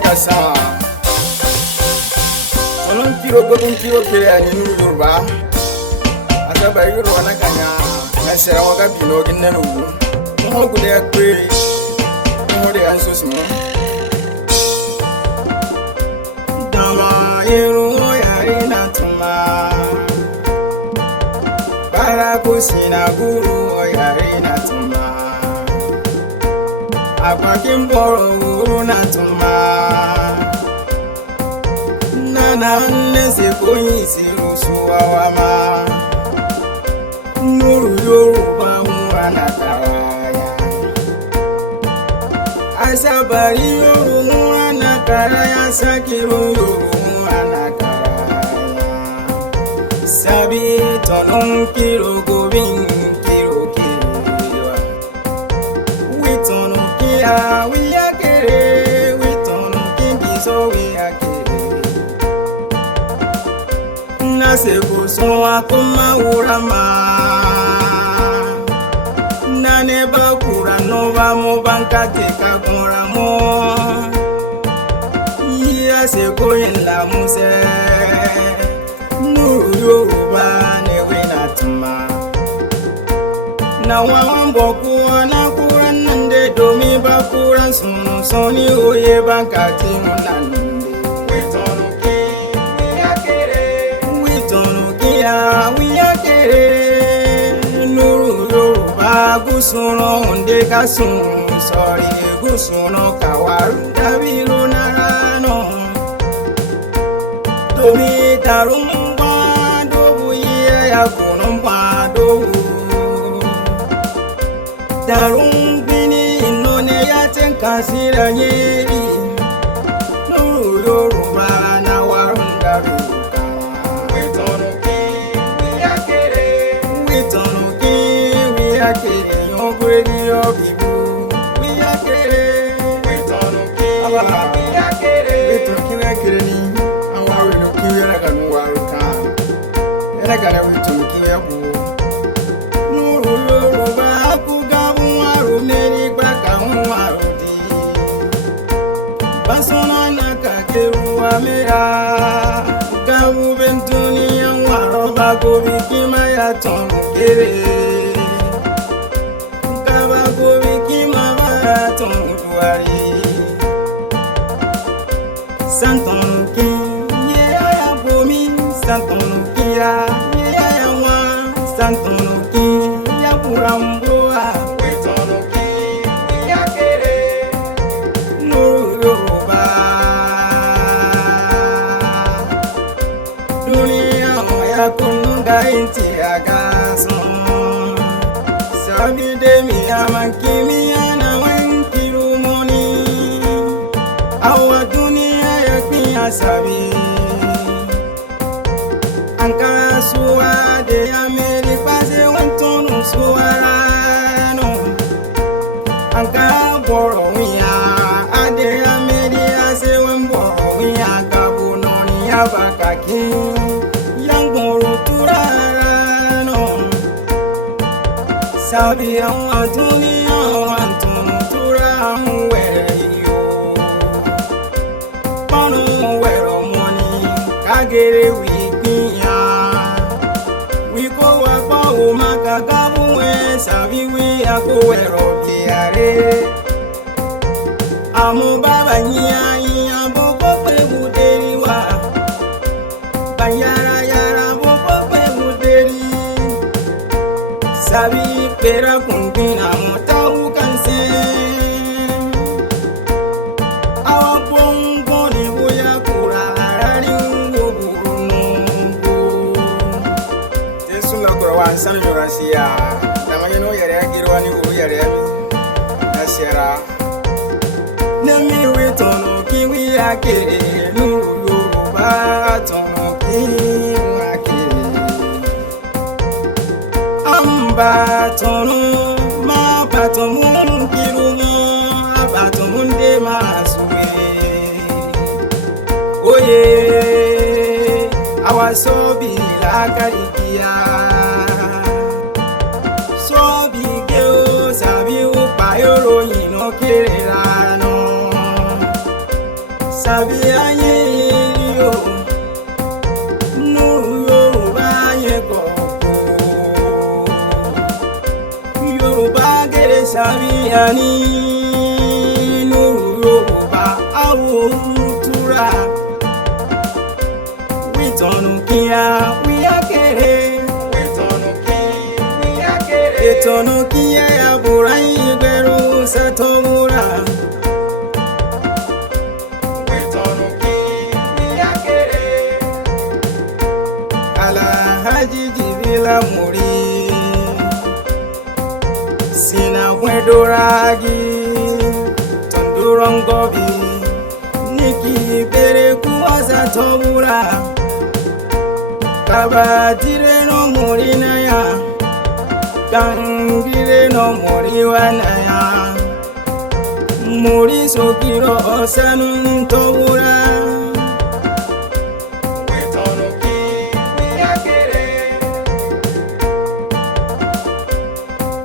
kasa Tolong kiro kere ani nu Yoruba aka ba Yoruba na kanya na sera waka bino ginna nu mo gude akwe mo de anso simo dama yeru yari na tuma para kusina guru yari na tuma apakin boro guru na tuma na nese koyi siru suwawama nuru Yoruba mwana karaya asabari Yoruba mwana karaya sakiru Yoruba mwana karaya sabi tonon kiro gobin kiro kiro witono kia wiyakere witono kingizo wiyakere Naseko so akoma urama nane bakura no vamo bankate kakora mo iya seko yenda muse nuru Yoruba ne wenatuma na wamboku na kura nande domi bakura sunu soni oye bankate nande nuru Yoruba gusuno onde kasun sorry gusuno kawaru dabilu narano domi tarumba dobu ya kunomba dobu darumbini inone ya tenkasira nyeri nuru Yoruba na warunda Gabu bentuni yang waroba gobi kima ya tonu kere Gaba gobi kima ba tonu duari Santonu ki ye ya bomi Santonu ki ya ye ya wa Santonu ki ya buramboa Wetonu ki ya kere Nuru Yoruba Kununda inti agason Sabi de mi amakimi ana wenkiru moni Awa dunia yakni asabi Anka suwa de ameri pase wantonu suwarano Anka boro wiya ade ameri ase wemboro wiya kabunoni abakaki Sabi awatuni tura weyo Pano wero money kagere wikinya Wiko wapa umakagabu we sabi we ako wero diare Amu baba nya iya boko pe buderi wa Banyara yara boko pe buderi Sabi pera kundina motau kanse awa bongo ni boya kura arari ngo burungo tesunga kura wansan yorasia namanyeno yare agirwani uru yare ami nasiara nami wetono kiwi akere nuru Yoruba tono kiwi akere Batono ma batomun kirumo abatomun de masuwe Oye awasobi la karikia Sobi geo sabi upayoro yino kerelano sabi ayé yo nu Yorùbá yẹ kọ̀ọ̀kọ̀ Yorùbá gèrè sabi ani nu Yorùbá awo tura witonu kíá wíyá kéré witonu kíá yabura ìgbẹ́rù sẹ́tọ̀múra. Alhaji Jibila Muri Sina Wedoragi Tondurongobi Niki Bereku Azatomura Kabatire no Muri Naya Kangire no Muri Wanaya Muri Sokiro Osanun Tobura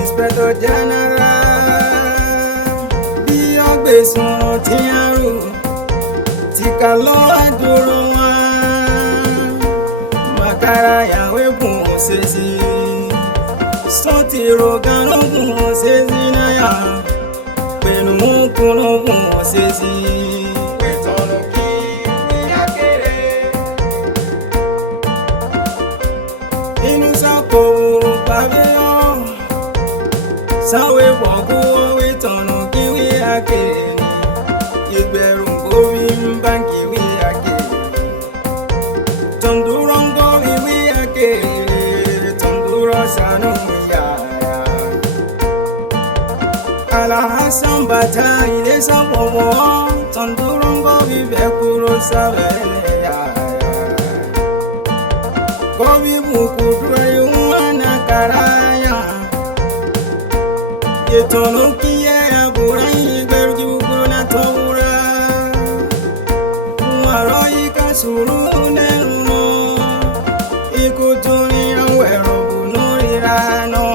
Inspector General bí ọgbẹ̀sùn tí a rò tí ká lọ àdúró wá màkàrà yàwó ẹ̀bùn ṣèṣì sọ́ọ̀tì rògán lógún ṣèṣì náyà pẹ̀lú kún lógún ṣèṣì. Inú sápò pàbíyàn sáwé bọ̀gú owó tọ̀nà kíwí àkèrè ìgbẹ̀rù orí ń bá kíwí àkèrè tọ̀ndúrọ̀ ń gọ́ ìwí àkèrè tọ̀ndúrọ̀ sànú yàrá. Alhassan bàtà ilé sábọ̀wọ̀ tọ̀ndúrọ̀ ń gọ́ ìbẹ̀ kúrò sábẹ̀ yàrá. Kọ́bí bùkù dúró ìwọ̀n náà kàrá yà. Yetono kiye abura iberji ukuna tobura Mwaro ikasuru neruno Ikutuni awero bunurirano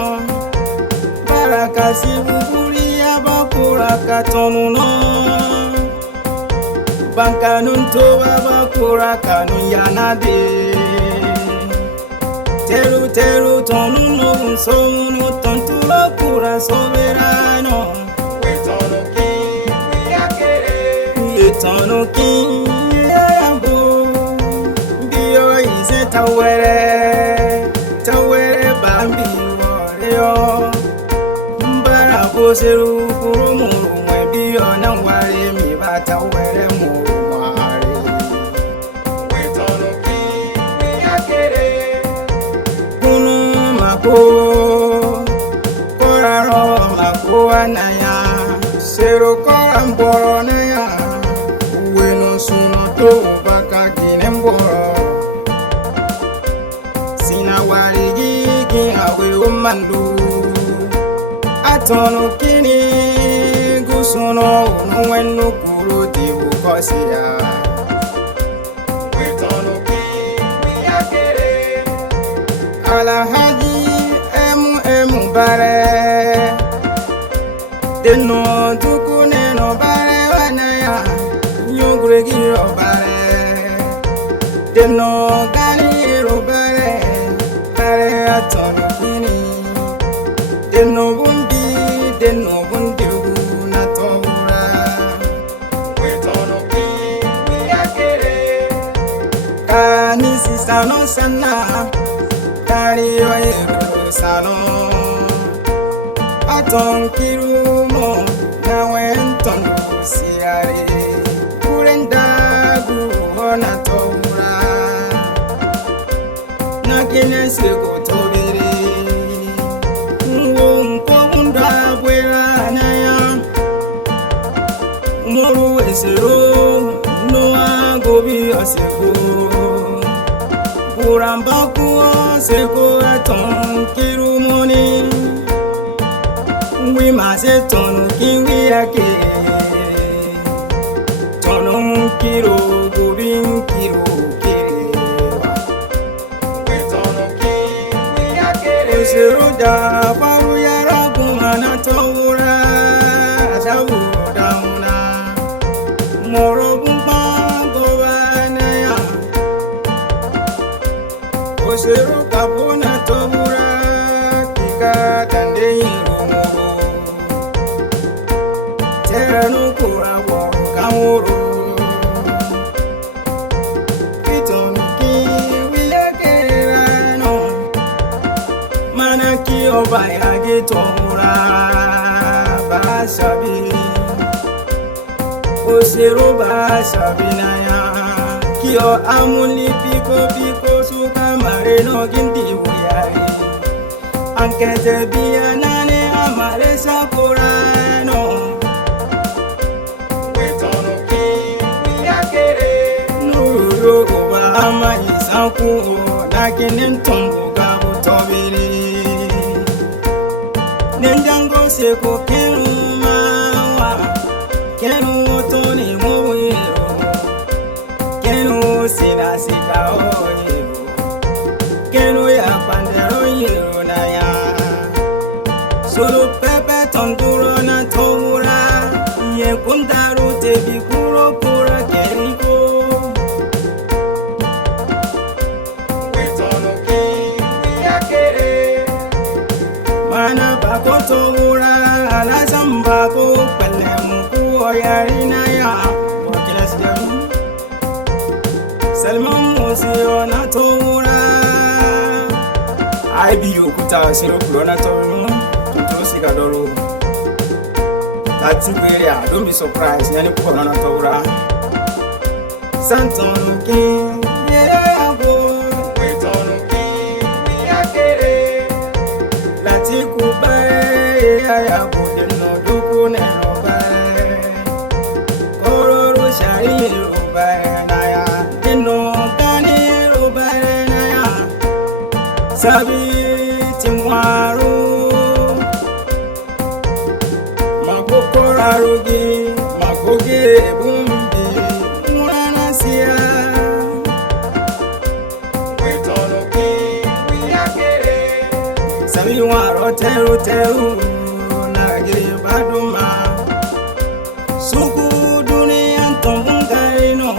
Barakasi bukuri abakura katonuno Bankanun toba bakura kanu yanade Teru teru tonu no sonu tontura pura soberano. Wetonu ki wiyakere. Wetonu ki yambu. Bio ise tawere bambi wareo. Mbara koseru kurumuru mwebio na wale miba tawere muruware. Wetonu ki wiyakere. Koraro makuwa naya sero koramboro naya weno suno to baka kinemboro sina warigi ki awe umandu atono kini gusuno unwenu kuru tibu kosia wetono ki wiyakere Alhaji bare deno duku neno bare wanaya nyuguregi ro bare deno gani ro bare atono kini deno bundi na tobura wetono ki wiyakere kani sisano sana kari oyeru sano Tonkirumo na wenton siare kurenda guhona toura na kinese gotobere ngomunda bwera naya moru esero no agobi asego buramba ku asego atonkirumoni we must tonu kiwi ake tonu kiro gobin kiro kerewa we tonu kiwi ake seruda paru yara kumana tawura dawu dauna moro bumba terenu kura woro kamuru pitonu ki wiyakera no mana ki obaya getora basabi osero basabina ya kio amuni piko suka mare no gindi wiyari ankete biya nane amare sakurano wetono ki wiyakere nuru oba amayi sanku dakinin tongo gabu tobiri nenjango seko kenu mawa kenu otoni mwiro kenu sina sika oyiro kenu ya pandero yiro na ya solo pepe tonduro na tomura ye kundaru tebi kuro kura keriko wetono ki wiyakere mana bako tomura alazambako palemu kuoyarina ya wakilasdem Salman Musio na tomura I be okuta sino na tomura tuntun sikadoro That's area don't be surprised nyani kuona na tomura Santono ki yeah go wetono ki wiyakere Lati kubae ya go deno duku ne obae Ororo shari obae na ya deno gani obae na ya Sabi timwaru Makokorarugi makoge bumbi murana siya Wetono ki wiyakere Sabi waro teru nage baduma Suku dunia tombungari no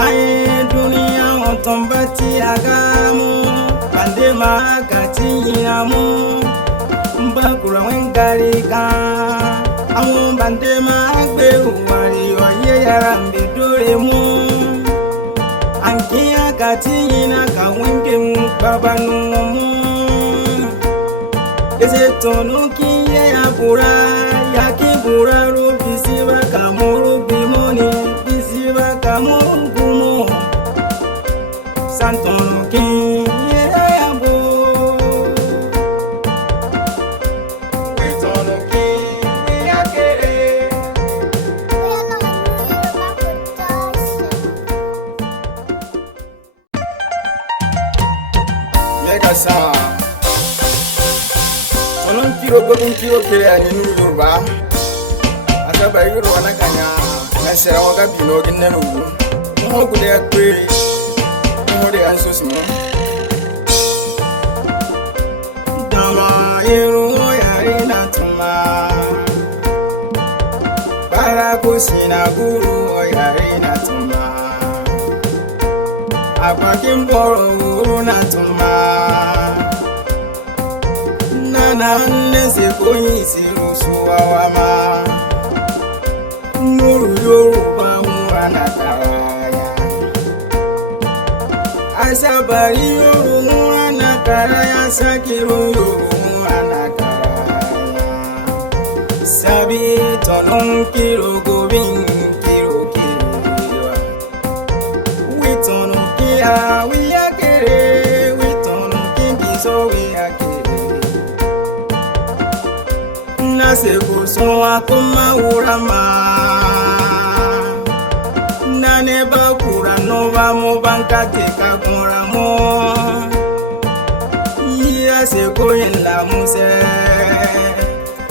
Aye dunia otombati agamu Pandema kati inamu Mbakura wengarika Amu bandema agbe uwari oye yarambe doremu Ankia kati ina kawenge mbabanu omu Ese tonu kiye abura Yaki bura ru bisiba kamuru bimoni Bisiba kamuru gumo Santono kiye abu Wetono ki wiyakere Mega sa Tolong kiro kere ani nuru yoruba Asaba yoro wana kanya Nasira waka bino ginenu Mho gude akwe Mho de ansusmo Dama yero yari natuma Barakusina guru yari natuma Apakimboro guru natuma Nana nese koyi siru suwawama Nuru yoruba murana karaya Asabari yoru murana karaya Sakiru yoru murana karaya Sabi tolong kiro gobin kiro kiriwa Witono kia wiyakere Witono kimbiso wiyakere Naseko soa kuma urama Nane bakura nova mo bankate kakura mo Iya seko yenda muse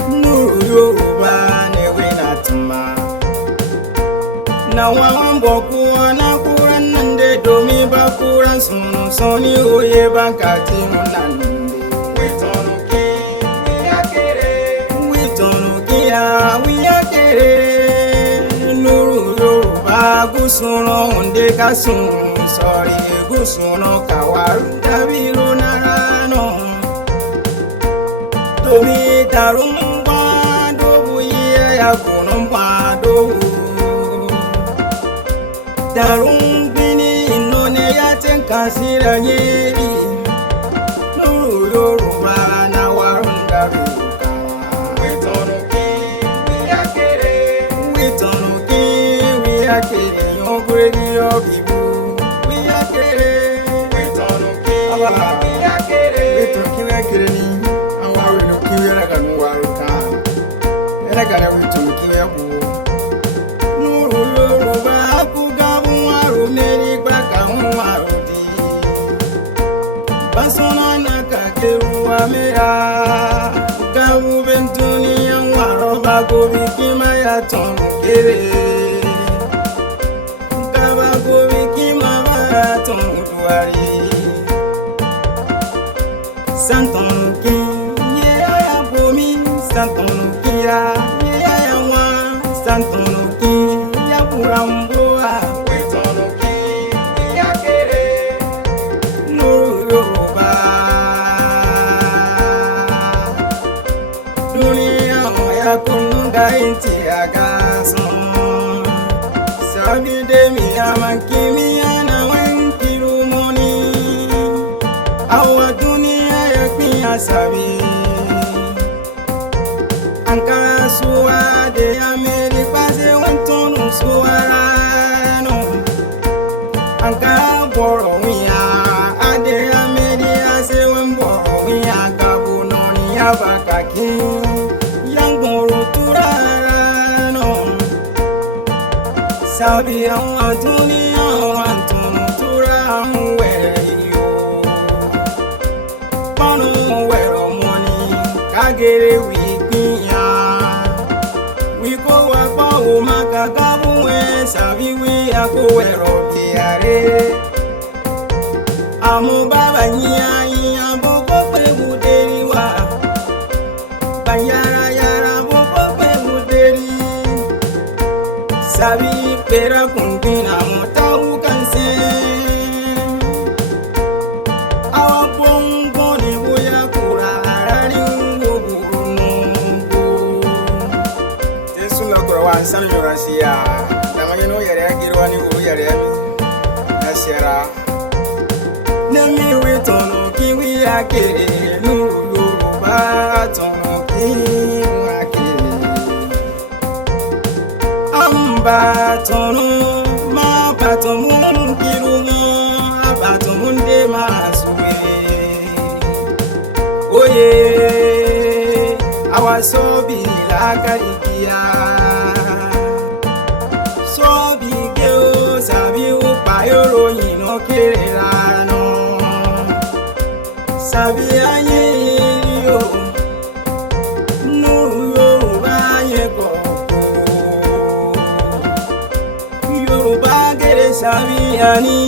Nuru yoruba newe natuma Na wawamboku wana kura nande Domi bakura sunu soni oye bankati nunande Wetono ki wiyakere Witono kia wiyakere Nuru yoruba gusuno onde kasun Sorry gusuno kawaru dabiru narano Domi tarumba dobu ye yakun tọ̀nù pàdó. Dàrún bíní iná ni yá ti ń kà síra yéèrè. Lóru Yorùbá náà wà ń dàbí òkà. Wìtọ̀nù kí wíyá kéré. Wìtọ̀nù kí wíyá kéré. Yọ̀ngúrẹ́ ní ọ̀bìbú. Wíyá kéré. Wìtọ̀nù kí wíyá kéré. Wìtọ̀nù kí wíyá kéré ni. Àwọn arúgbó ló kí wíyá lẹ́ka ní wàá rò ká. Ẹlẹ́ka ní wìtọ̀nù kí wíyá kú. Lóru Yorùbá kú gábù àrò mẹ́rin gbàgbà ń àrò dì. Basona na kakeru wa mea. Gabu bentuni yang waroba gobi kima ya tonu kere. Gaba gobi kima ya tonu duari. Santonu ki ye ya bomi. Santonu ki ya ye ya wa. Santonu ki ya buramboa. Witonu ki ya kere. Lóru Yorùbá. Dunia ya kunga inti agason. Sabi de mi amakimi ana wankiru moni. Awa dunia ya kwiya sabi. Anka suwa de ameri pase wantonu suwarano. Anka boro wiya ade ameri ase wemboro wiya gabuno ni abakaki. Yangoro turarano. Sabi awa dunia wantonu turawe yo. Pano wero money kagere wikiya. Wiko wakwa umakagabu we sabi we ako wero biare. Amu baba nyia boko pe muderi wa. Banyara yara boko pe muderi. Sabi pera kundina motau kanse. Awa bongo ni boya kura arari ungo burungo. Tesu na kura wa san yorasiya. Namanyeno yare agirwa ni uru yare ami. Nasiara. Nemi witọ̀nù kí wíyá kéré. Lóru Yorùbá tọ̀nù kí wíyá kéré. Amba tọ̀nù máa bàtọ̀mú kiri mọ́. Àbàtọ̀mú ndé máa sùwé. Oye àwa sọ́ọ̀bì làákàrí kíá. Sọ́ọ̀bì gé o sàbí ó pààyòrò yìnà kéré lánàá. Sabi ayé yo, Lóru Yorùbá yẹ kọ̀ọ̀kọ̀. Yorùbá gẹ̀rẹ́ sabi ani.